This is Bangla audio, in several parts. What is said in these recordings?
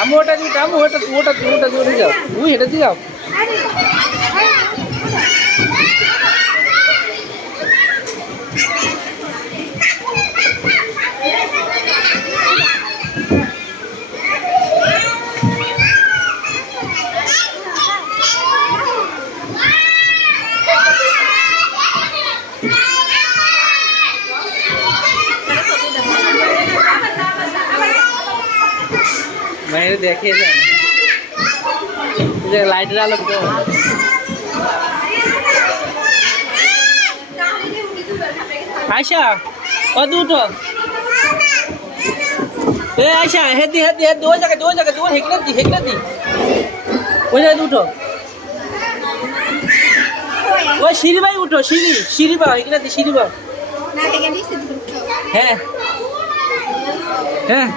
আমি ওটা দিই, আমি ওটা ওটা ওটা দিয়ে যাও, তুমি এটা দিয়ে যাও। মেরে দেখে যান লাইটের আলো তো আয়শা ও দুটো এ আয়শা হেদি হেদি হেদি ওই জায়গায় দূর হেগলে দি ওই জায়গায় দুটো ওই সিঁড়ি ভাই উঠো সিঁড়ি বা হেগলে দি সিঁড়ি বা হ্যাঁ হ্যাঁ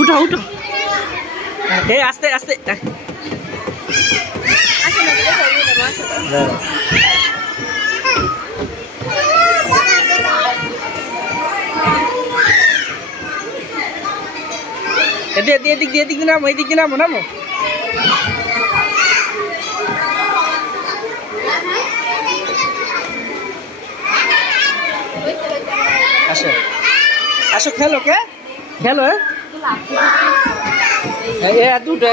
উঠো উঠো হে আস্তে আস্তে এদিক নামো এদিকে নামো নামো আসো আসো খেলো কে খেলো হ্যাঁ দুটো